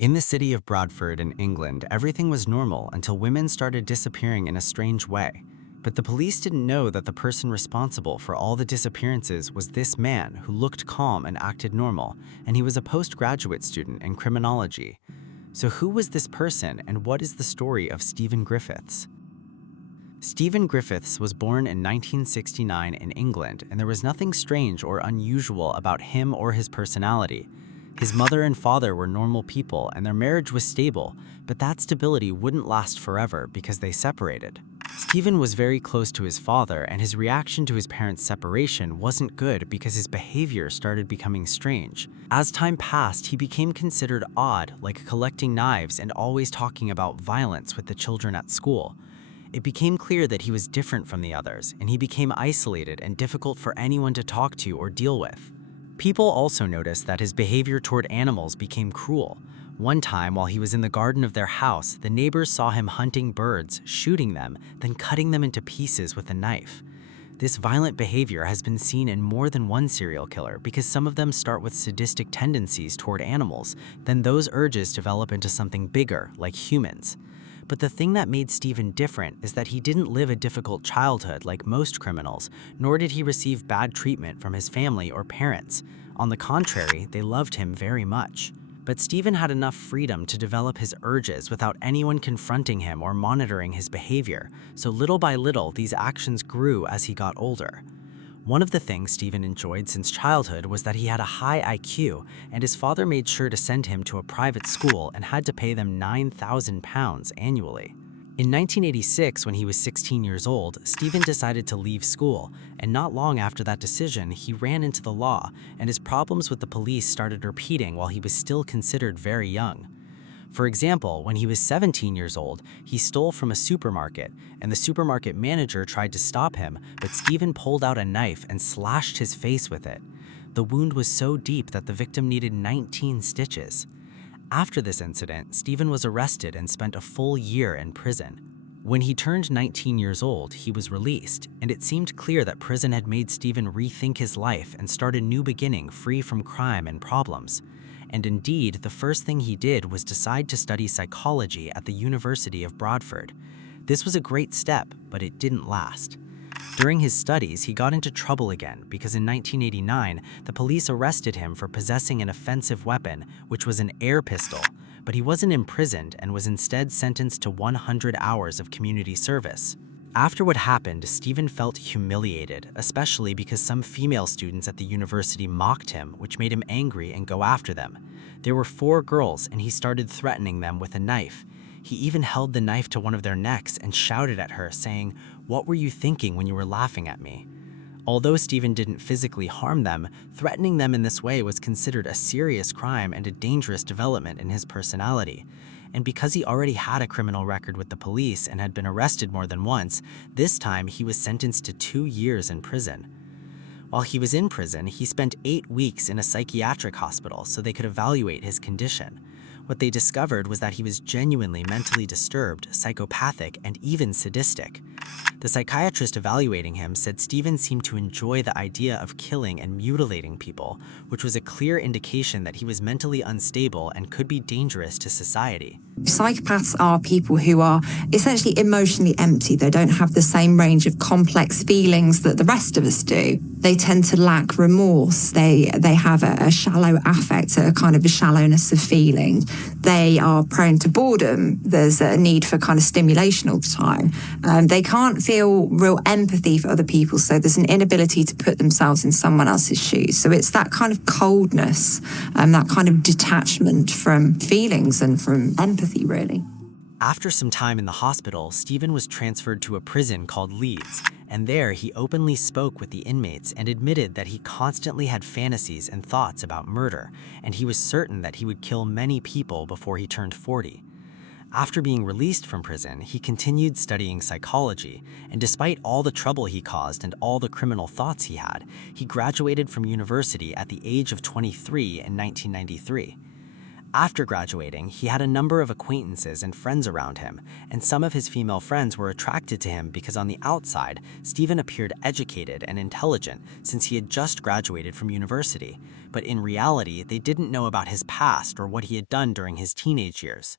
In the city of Bradford in England, everything was normal until women started disappearing in a strange way. But the police didn't know that the person responsible for all the disappearances was this man who looked calm and acted normal, and he was a postgraduate student in criminology. So who was this person, and what is the story of Stephen Griffiths? Stephen Griffiths was born in 1969 in England, and there was nothing strange or unusual about him or his personality. His mother and father were normal people, and their marriage was stable, but that stability wouldn't last forever because they separated. Stephen was very close to his father, and his reaction to his parents' separation wasn't good because his behavior started becoming strange. As time passed, he became considered odd, like collecting knives and always talking about violence with the children at school. It became clear that he was different from the others, and he became isolated and difficult for anyone to talk to or deal with. People also noticed that his behavior toward animals became cruel. One time, while he was in the garden of their house, the neighbors saw him hunting birds, shooting them, then cutting them into pieces with a knife. This violent behavior has been seen in more than one serial killer because some of them start with sadistic tendencies toward animals, then those urges develop into something bigger, like humans. But the thing that made Stephen different is that he didn't live a difficult childhood like most criminals, nor did he receive bad treatment from his family or parents. On the contrary, they loved him very much. But Stephen had enough freedom to develop his urges without anyone confronting him or monitoring his behavior, so little by little these actions grew as he got older. One of the things Stephen enjoyed since childhood was that he had a high IQ, and his father made sure to send him to a private school and had to pay them £9,000 annually. In 1986, when he was 16 years old, Stephen decided to leave school, and not long after that decision, he ran into the law, and his problems with the police started repeating while he was still considered very young. For example, when he was 17 years old, he stole from a supermarket, and the supermarket manager tried to stop him, but Stephen pulled out a knife and slashed his face with it. The wound was so deep that the victim needed 19 stitches. After this incident, Stephen was arrested and spent a full year in prison. When he turned 19 years old, he was released, and it seemed clear that prison had made Stephen rethink his life and start a new beginning free from crime and problems. And indeed, the first thing he did was decide to study psychology at the University of Bradford. This was a great step, but it didn't last. During his studies, he got into trouble again because in 1989, the police arrested him for possessing an offensive weapon, which was an air pistol, but he wasn't imprisoned and was instead sentenced to 100 hours of community service. After what happened, Stephen felt humiliated, especially because some female students at the university mocked him, which made him angry and go after them. There were 4 girls, and he started threatening them with a knife. He even held the knife to one of their necks and shouted at her, saying, "What were you thinking when you were laughing at me?" Although Stephen didn't physically harm them, threatening them in this way was considered a serious crime and a dangerous development in his personality. And because he already had a criminal record with the police and had been arrested more than once, this time he was sentenced to 2 years in prison. While he was in prison, he spent 8 weeks in a psychiatric hospital so they could evaluate his condition. What they discovered was that he was genuinely mentally disturbed, psychopathic, and even sadistic. The psychiatrist evaluating him said Stephen seemed to enjoy the idea of killing and mutilating people, which was a clear indication that he was mentally unstable and could be dangerous to society. Psychopaths are people who are essentially emotionally empty. They don't have the same range of complex feelings that the rest of us do. They tend to lack remorse. They have a shallow affect, a kind of a shallowness of feeling. They are prone to boredom. There's a need for kind of stimulation all the time. They can't feel real empathy for other people, so there's an inability to put themselves in someone else's shoes. So it's that kind of coldness and that kind of detachment from feelings and from empathy, really. After some time in the hospital, Stephen was transferred to a prison called Leeds, and there he openly spoke with the inmates and admitted that he constantly had fantasies and thoughts about murder, and he was certain that he would kill many people before he turned 40. After being released from prison, he continued studying psychology, and despite all the trouble he caused and all the criminal thoughts he had, he graduated from university at the age of 23 in 1993. After graduating, he had a number of acquaintances and friends around him, and some of his female friends were attracted to him because on the outside, Stephen appeared educated and intelligent since he had just graduated from university, but in reality, they didn't know about his past or what he had done during his teenage years.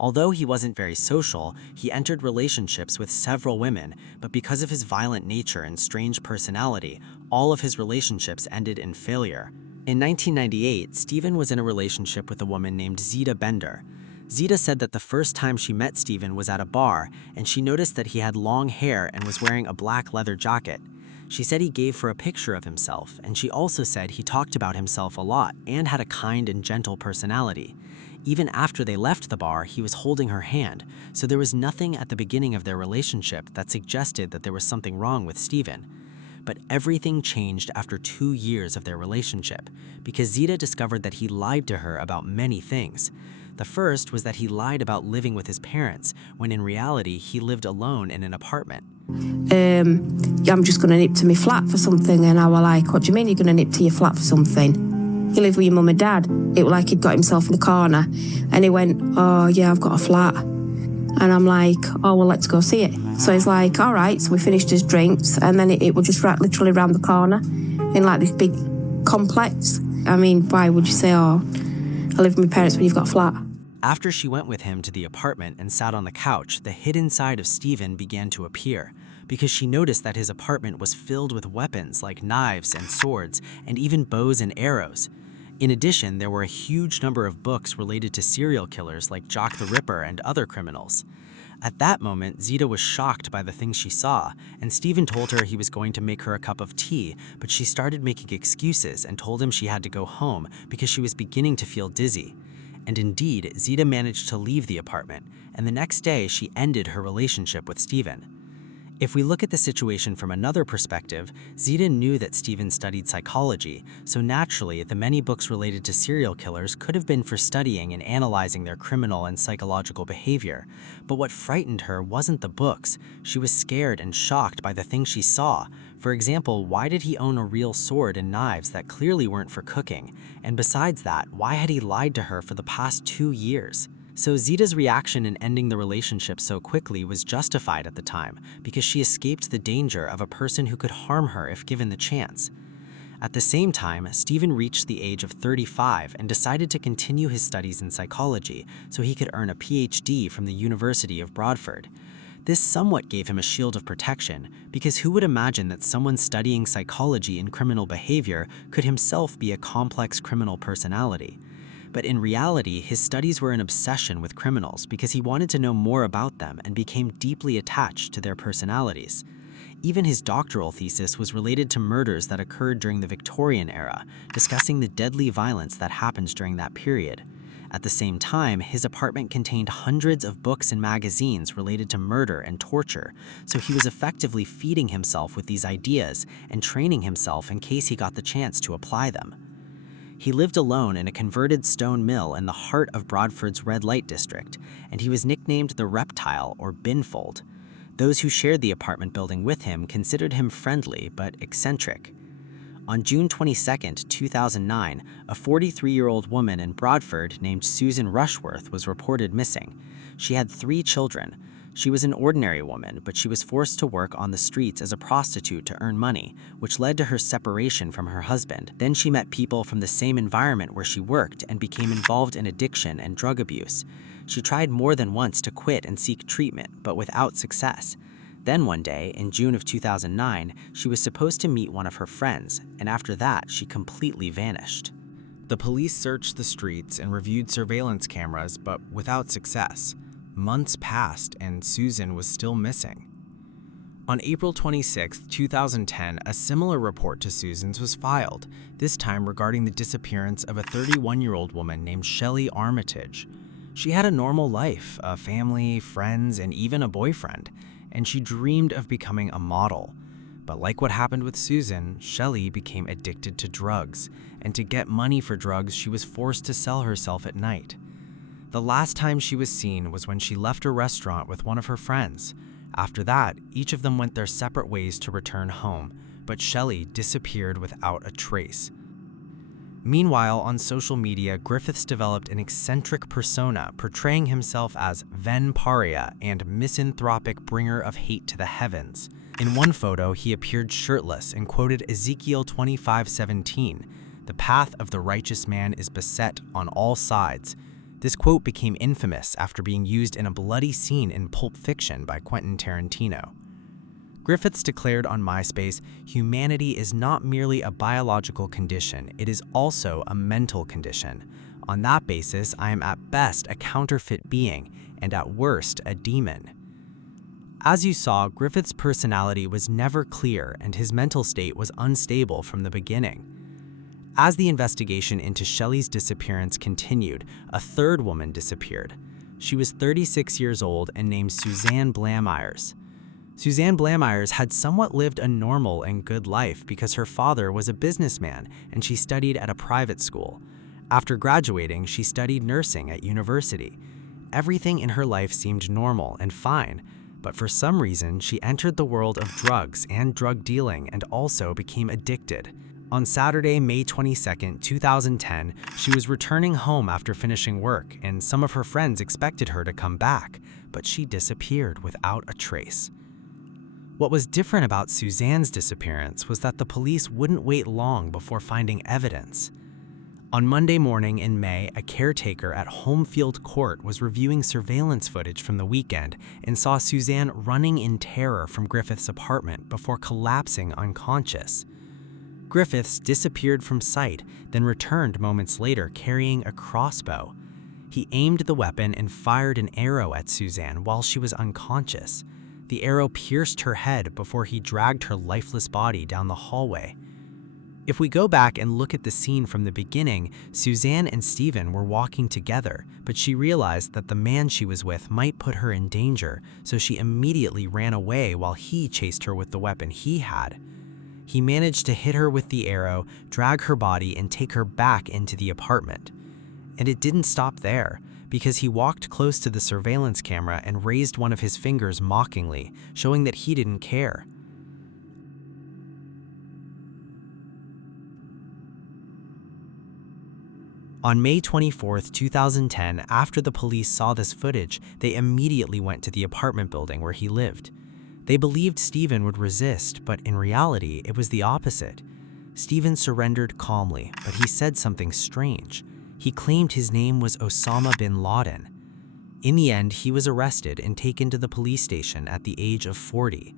Although he wasn't very social, he entered relationships with several women, but because of his violent nature and strange personality, all of his relationships ended in failure. In 1998, Stephen was in a relationship with a woman named Zita Bender. Zita said that the first time she met Stephen was at a bar, and she noticed that he had long hair and was wearing a black leather jacket. She said he gave her a picture of himself, and she also said he talked about himself a lot and had a kind and gentle personality. Even after they left the bar, he was holding her hand, so there was nothing at the beginning of their relationship that suggested that there was something wrong with Stephen. But everything changed after 2 years of their relationship, because Zita discovered that he lied to her about many things. The first was that he lied about living with his parents, when in reality he lived alone in an apartment. I'm just going to nip to my flat for something. And I was like, what do you mean you're going to nip to your flat for something? You live with your mum and dad. It was like he'd got himself in the corner. And he went, oh yeah, I've got a flat. And I'm like, oh, well, let's go see it. So he's like, all right. So we finished his drinks. And then it was just literally around the corner in like this big complex. I mean, why would you say, oh, I live with my parents when you've got a flat? After she went with him to the apartment and sat on the couch, the hidden side of Stephen began to appear, because she noticed that his apartment was filled with weapons like knives and swords, and even bows and arrows. In addition, there were a huge number of books related to serial killers like Jock the Ripper and other criminals. At that moment, Zita was shocked by the things she saw, and Stephen told her he was going to make her a cup of tea, but she started making excuses and told him she had to go home because she was beginning to feel dizzy. And indeed, Zita managed to leave the apartment, and the next day she ended her relationship with Stephen. If we look at the situation from another perspective, Zita knew that Stephen studied psychology, so naturally the many books related to serial killers could have been for studying and analyzing their criminal and psychological behavior. But what frightened her wasn't the books. She was scared and shocked by the things she saw. For example, why did he own a real sword and knives that clearly weren't for cooking? And besides that, why had he lied to her for the past 2 years? So Zita's reaction in ending the relationship so quickly was justified at the time, because she escaped the danger of a person who could harm her if given the chance. At the same time, Stephen reached the age of 35 and decided to continue his studies in psychology so he could earn a PhD from the University of Bradford. This somewhat gave him a shield of protection, because who would imagine that someone studying psychology and criminal behavior could himself be a complex criminal personality? But in reality, his studies were an obsession with criminals because he wanted to know more about them and became deeply attached to their personalities. Even his doctoral thesis was related to murders that occurred during the Victorian era, discussing the deadly violence that happened during that period. At the same time, his apartment contained hundreds of books and magazines related to murder and torture, so he was effectively feeding himself with these ideas and training himself in case he got the chance to apply them. He lived alone in a converted stone mill in the heart of Bradford's red light district, and he was nicknamed the Reptile or Binfold. Those who shared the apartment building with him considered him friendly but eccentric. On June 22, 2009, a 43-year-old woman in Bradford named Susan Rushworth was reported missing. She had 3 children. She was an ordinary woman, but she was forced to work on the streets as a prostitute to earn money, which led to her separation from her husband. Then she met people from the same environment where she worked and became involved in addiction and drug abuse. She tried more than once to quit and seek treatment, but without success. Then one day, in June of 2009, she was supposed to meet one of her friends, and after that, she completely vanished. The police searched the streets and reviewed surveillance cameras, but without success. Months passed and Susan was still missing. On April 26, 2010, a similar report to Susan's was filed, this time regarding the disappearance of a 31-year-old woman named Shelley Armitage. She had a normal life, a family, friends, and even a boyfriend, and she dreamed of becoming a model. But like what happened with Susan, Shelley became addicted to drugs, and to get money for drugs, she was forced to sell herself at night. The last time she was seen was when she left a restaurant with one of her friends. After that, each of them went their separate ways to return home, but Shelley disappeared without a trace. Meanwhile, on social media, Griffiths developed an eccentric persona, portraying himself as Ven Paria and misanthropic bringer of hate to the heavens. In one photo, he appeared shirtless and quoted Ezekiel 25:17, "The path of the righteous man is beset on all sides." This quote became infamous after being used in a bloody scene in Pulp Fiction by Quentin Tarantino. Griffiths declared on MySpace, "Humanity is not merely a biological condition, it is also a mental condition. On that basis, I am at best a counterfeit being, and at worst a demon." As you saw, Griffiths' personality was never clear and his mental state was unstable from the beginning. As the investigation into Shelley's disappearance continued, a third woman disappeared. She was 36 years old and named Suzanne Blamires. Suzanne Blamires had somewhat lived a normal and good life because her father was a businessman and she studied at a private school. After graduating, she studied nursing at university. Everything in her life seemed normal and fine, but for some reason, she entered the world of drugs and drug dealing and also became addicted. On Saturday, May 22, 2010, she was returning home after finishing work, and some of her friends expected her to come back, but she disappeared without a trace. What was different about Suzanne's disappearance was that the police wouldn't wait long before finding evidence. On Monday morning in May, a caretaker at Homefield Court was reviewing surveillance footage from the weekend and saw Suzanne running in terror from Griffiths' apartment before collapsing unconscious. Griffiths disappeared from sight, then returned moments later carrying a crossbow. He aimed the weapon and fired an arrow at Suzanne while she was unconscious. The arrow pierced her head before he dragged her lifeless body down the hallway. If we go back and look at the scene from the beginning, Suzanne and Stephen were walking together, but she realized that the man she was with might put her in danger, so she immediately ran away while he chased her with the weapon he had. He managed to hit her with the arrow, drag her body, and take her back into the apartment. And it didn't stop there, because he walked close to the surveillance camera and raised one of his fingers mockingly, showing that he didn't care. On May 24, 2010, after the police saw this footage, they immediately went to the apartment building where he lived. They believed Stephen would resist, but in reality, it was the opposite. Stephen surrendered calmly, but he said something strange. He claimed his name was Osama bin Laden. In the end, he was arrested and taken to the police station at the age of 40.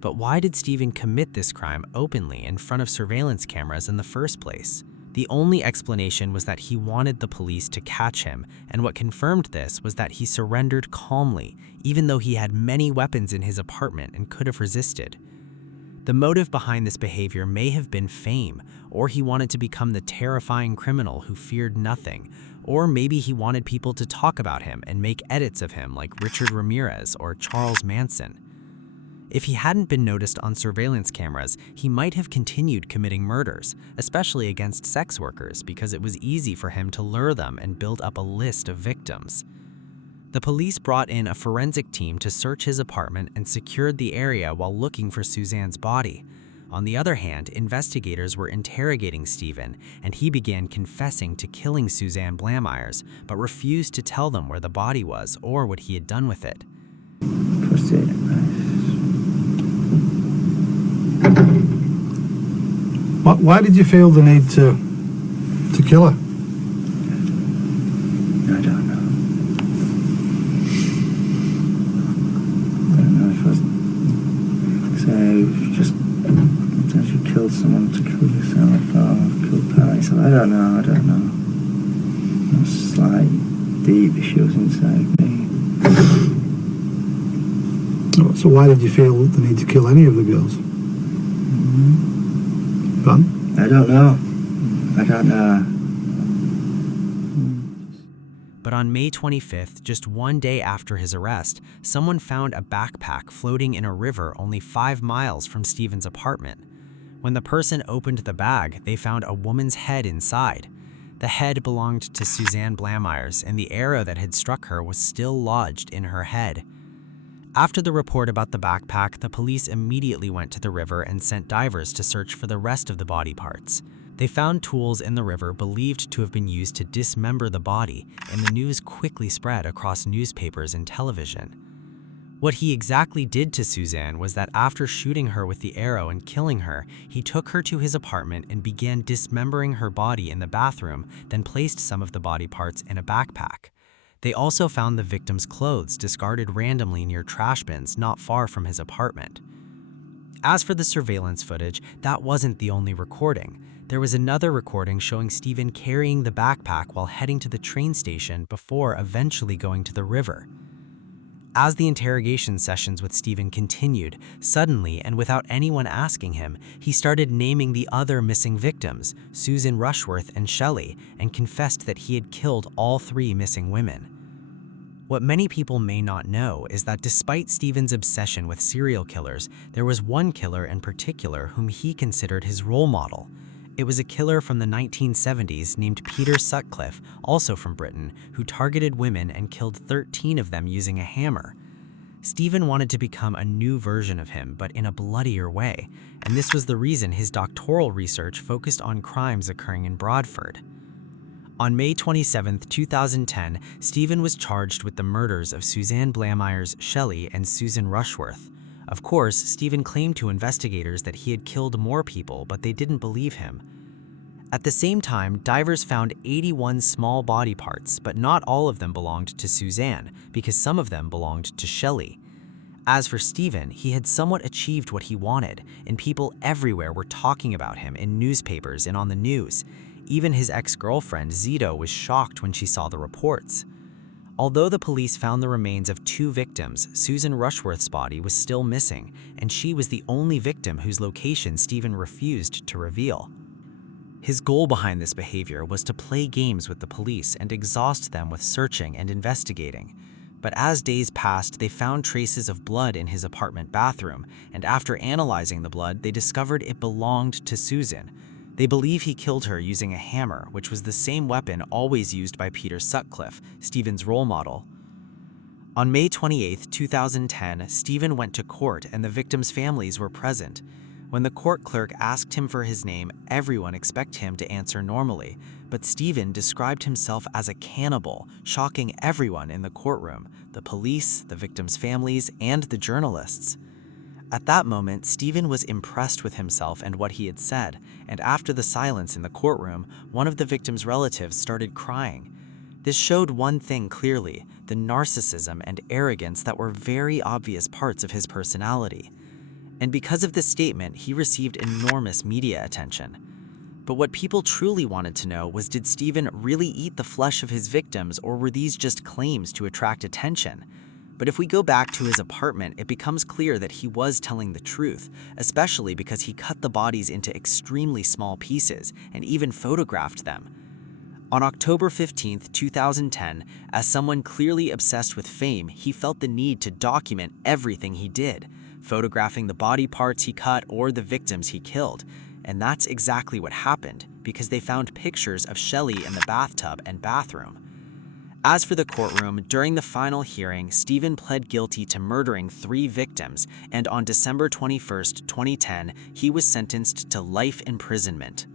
But why did Stephen commit this crime openly in front of surveillance cameras in the first place? The only explanation was that he wanted the police to catch him, and what confirmed this was that he surrendered calmly, even though he had many weapons in his apartment and could have resisted. The motive behind this behavior may have been fame, or he wanted to become the terrifying criminal who feared nothing, or maybe he wanted people to talk about him and make edits of him like Richard Ramirez or Charles Manson. If he hadn't been noticed on surveillance cameras, he might have continued committing murders, especially against sex workers, because it was easy for him to lure them and build up a list of victims. The police brought in a forensic team to search his apartment and secured the area while looking for Suzanne's body. On the other hand, investigators were interrogating Stephen, and he began confessing to killing Suzanne Blamires, but refused to tell them where the body was or what he had done with it. Why did you feel the need to kill her? I don't know. I don't know if you killed someone to kill yourself or killed parents. I don't know. There's slight deep issues inside me. So why did you feel the need to kill any of the girls? Pardon? I don't know. But on May 25th, just one day after his arrest, someone found a backpack floating in a river only 5 miles from Stephen's apartment. When the person opened the bag, they found a woman's head inside. The head belonged to Suzanne Blamires, and the arrow that had struck her was still lodged in her head. After the report about the backpack, the police immediately went to the river and sent divers to search for the rest of the body parts. They found tools in the river believed to have been used to dismember the body, and the news quickly spread across newspapers and television. What he exactly did to Suzanne was that after shooting her with the arrow and killing her, he took her to his apartment and began dismembering her body in the bathroom, then placed some of the body parts in a backpack. They also found the victim's clothes discarded randomly near trash bins not far from his apartment. As for the surveillance footage, that wasn't the only recording. There was another recording showing Stephen carrying the backpack while heading to the train station before eventually going to the river. As the interrogation sessions with Stephen continued, suddenly and without anyone asking him, he started naming the other missing victims, Susan Rushworth and Shelley, and confessed that he had killed all 3 missing women. What many people may not know is that despite Stephen's obsession with serial killers, there was one killer in particular whom he considered his role model. It was a killer from the 1970s named Peter Sutcliffe, also from Britain, who targeted women and killed 13 of them using a hammer. Stephen wanted to become a new version of him, but in a bloodier way, and this was the reason his doctoral research focused on crimes occurring in Bradford. On May 27, 2010, Stephen was charged with the murders of Suzanne Blamires, Shelley, and Susan Rushworth. Of course, Stephen claimed to investigators that he had killed more people, but they didn't believe him. At the same time, divers found 81 small body parts, but not all of them belonged to Suzanne, because some of them belonged to Shelley. As for Stephen, he had somewhat achieved what he wanted, and people everywhere were talking about him in newspapers and on the news. Even his ex-girlfriend, Zito, was shocked when she saw the reports. Although the police found the remains of 2 victims, Susan Rushworth's body was still missing, and she was the only victim whose location Stephen refused to reveal. His goal behind this behavior was to play games with the police and exhaust them with searching and investigating. But as days passed, they found traces of blood in his apartment bathroom, and after analyzing the blood, they discovered it belonged to Susan. They believe he killed her using a hammer, which was the same weapon always used by Peter Sutcliffe, Stephen's role model. On May 28, 2010, Stephen went to court and the victims' families were present. When the court clerk asked him for his name, everyone expected him to answer normally, but Stephen described himself as a cannibal, shocking everyone in the courtroom, the police, the victims' families, and the journalists. At that moment, Stephen was impressed with himself and what he had said, and after the silence in the courtroom, one of the victim's relatives started crying. This showed one thing clearly, the narcissism and arrogance that were very obvious parts of his personality. And because of this statement, he received enormous media attention. But what people truly wanted to know was, did Stephen really eat the flesh of his victims, or were these just claims to attract attention? But if we go back to his apartment, it becomes clear that he was telling the truth, especially because he cut the bodies into extremely small pieces and even photographed them. On October 15, 2010, as someone clearly obsessed with fame, he felt the need to document everything he did, photographing the body parts he cut or the victims he killed. And that's exactly what happened, because they found pictures of Shelley in the bathtub and bathroom. As for the courtroom, during the final hearing, Stephen pled guilty to murdering 3 victims, and on December 21, 2010, he was sentenced to life imprisonment.